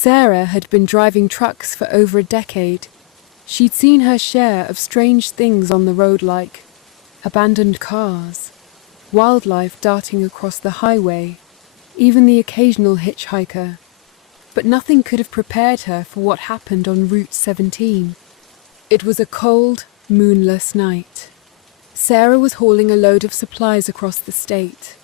Sarah had been driving trucks for over a decade. She'd seen her share of strange things on the road, like abandoned cars, wildlife darting across the highway, even the occasional hitchhiker. But nothing could have prepared her for what happened on Route 17. It was a cold, moonless night. Sarah was hauling a load of supplies across the state,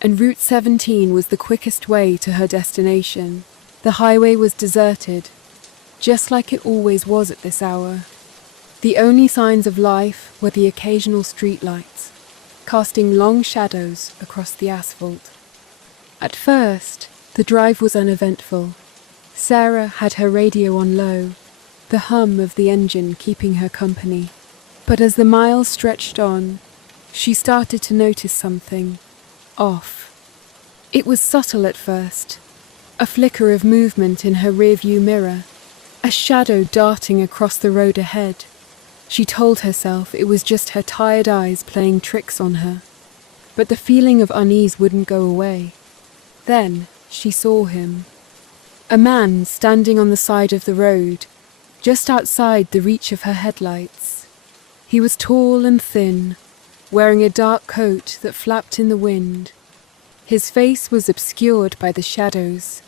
and Route 17 was the quickest way to her destination. The highway was deserted, just like it always was at this hour. The only signs of life were the occasional streetlights, casting long shadows across the asphalt. At first, the drive was uneventful. Sarah had her radio on low, the hum of the engine keeping her company. But as the miles stretched on, she started to notice something off. It was subtle at first, a flicker of movement in her rearview mirror, a shadow darting across the road ahead. She told herself it was just her tired eyes playing tricks on her. But the feeling of unease wouldn't go away. Then she saw him. A man standing on the side of the road, just outside the reach of her headlights. He was tall and thin, wearing a dark coat that flapped in the wind. His face was obscured by the shadows,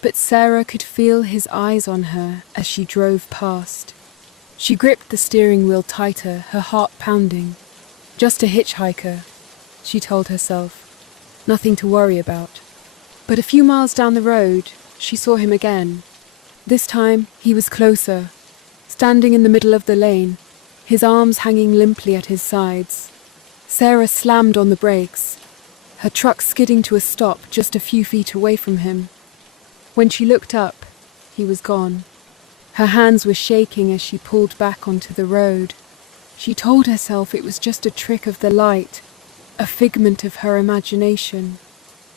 but Sarah could feel his eyes on her as she drove past. She gripped the steering wheel tighter, her heart pounding. Just a hitchhiker, she told herself. Nothing to worry about. But a few miles down the road, she saw him again. This time, he was closer, standing in the middle of the lane, his arms hanging limply at his sides. Sarah slammed on the brakes, her truck skidding to a stop just a few feet away from him. When she looked up, he was gone. Her hands were shaking as she pulled back onto the road. She told herself it was just a trick of the light, a figment of her imagination.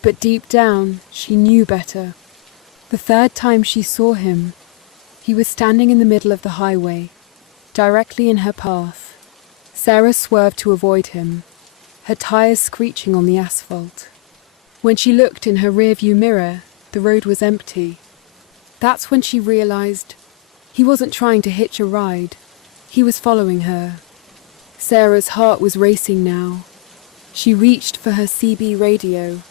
But deep down, she knew better. The third time she saw him, he was standing in the middle of the highway, directly in her path. Sarah swerved to avoid him, her tires screeching on the asphalt. When she looked in her rearview mirror, the road was empty. That's when she realized he wasn't trying to hitch a ride. He was following her. Sarah's heart was racing now. She reached for her CB radio,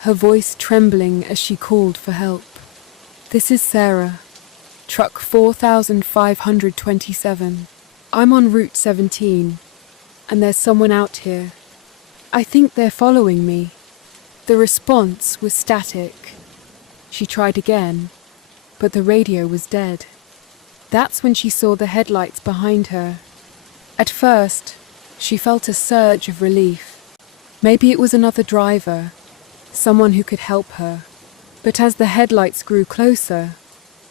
her voice trembling as she called for help. "This is Sarah. Truck 4527. I'm on Route 17, and there's someone out here. I think they're following me." The response was static. She tried again, but the radio was dead. That's when she saw the headlights behind her. At first, she felt a surge of relief. Maybe it was another driver, someone who could help her. But as the headlights grew closer,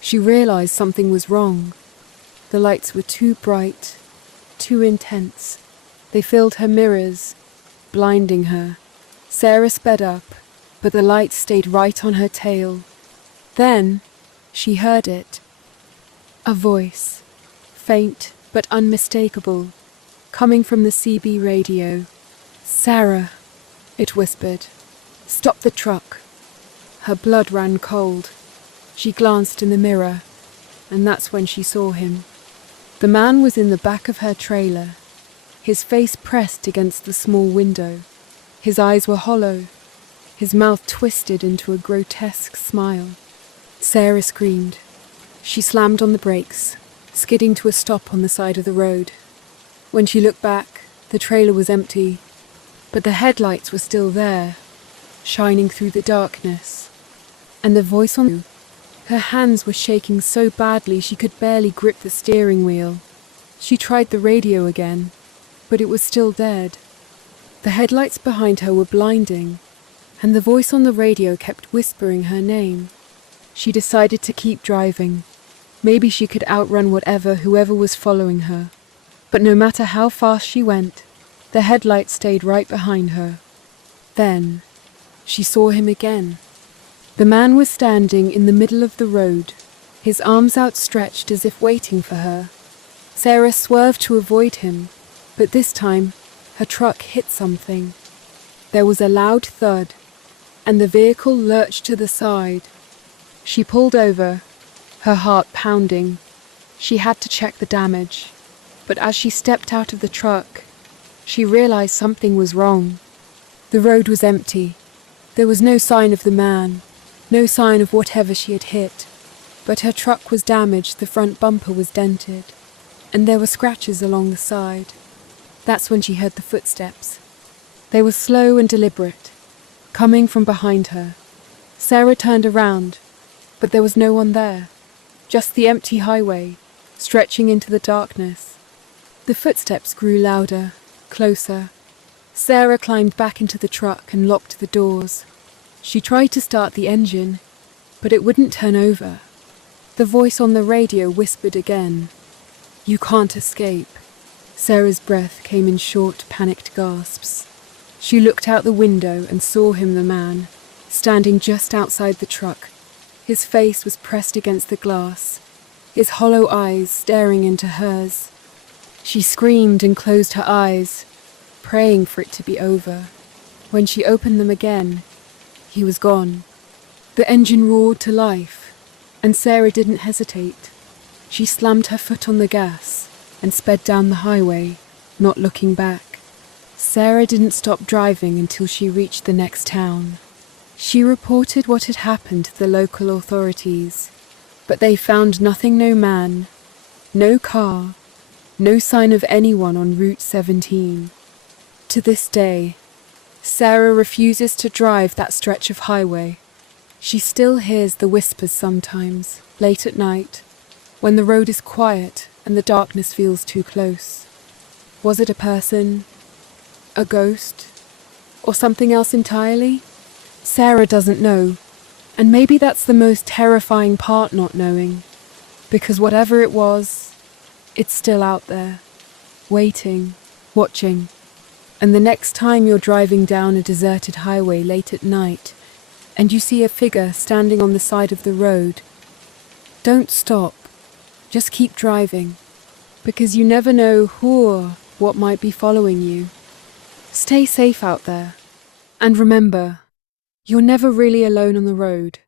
she realized something was wrong. The lights were too bright, too intense. They filled her mirrors, blinding her. Sarah sped up, but the light stayed right on her tail. Then, she heard it. A voice, faint but unmistakable, coming from the CB radio. "Sarah," it whispered. "Stop the truck." Her blood ran cold. She glanced in the mirror, and that's when she saw him. The man was in the back of her trailer, his face pressed against the small window. His eyes were hollow, his mouth twisted into a grotesque smile. Sarah screamed. She slammed on the brakes, skidding to a stop on the side of the road. When she looked back, the trailer was empty, but the headlights were still there, shining through the darkness. And the voice on her hands were shaking so badly she could barely grip the steering wheel. She tried the radio again, but it was still dead. The headlights behind her were blinding, and the voice on the radio kept whispering her name. She decided to keep driving. Maybe she could outrun whoever was following her. But no matter how fast she went, the headlights stayed right behind her. Then, she saw him again. The man was standing in the middle of the road, his arms outstretched as if waiting for her. Sarah swerved to avoid him, but this time, her truck hit something. There was a loud thud, and the vehicle lurched to the side. She pulled over, her heart pounding. She had to check the damage, but as she stepped out of the truck, she realized something was wrong. The road was empty. There was no sign of the man, no sign of whatever she had hit. But her truck was damaged, the front bumper was dented, and there were scratches along the side. That's when she heard the footsteps. They were slow and deliberate, coming from behind her. Sarah turned around, but there was no one there, just the empty highway, stretching into the darkness. The footsteps grew louder, closer. Sarah climbed back into the truck and locked the doors. She tried to start the engine, but it wouldn't turn over. The voice on the radio whispered again, "You can't escape." Sarah's breath came in short, panicked gasps. She looked out the window and saw him, the man, standing just outside the truck. His face was pressed against the glass, his hollow eyes staring into hers. She screamed and closed her eyes, praying for it to be over. When she opened them again, he was gone. The engine roared to life, and Sarah didn't hesitate. She slammed her foot on the gas and sped down the highway, not looking back. Sarah didn't stop driving until she reached the next town. She reported what had happened to the local authorities, but they found nothing, no man, no car, no sign of anyone on Route 17. To this day, Sarah refuses to drive that stretch of highway. She still hears the whispers sometimes, late at night, when the road is quiet and the darkness feels too close. Was it a person, a ghost, or something else entirely? Sarah doesn't know, and maybe that's the most terrifying part, not knowing, because whatever it was, it's still out there, waiting, watching. And the next time you're driving down a deserted highway late at night, and you see a figure standing on the side of the road, don't stop. Just keep driving, because you never know who or what might be following you. Stay safe out there, and remember, you're never really alone on the road.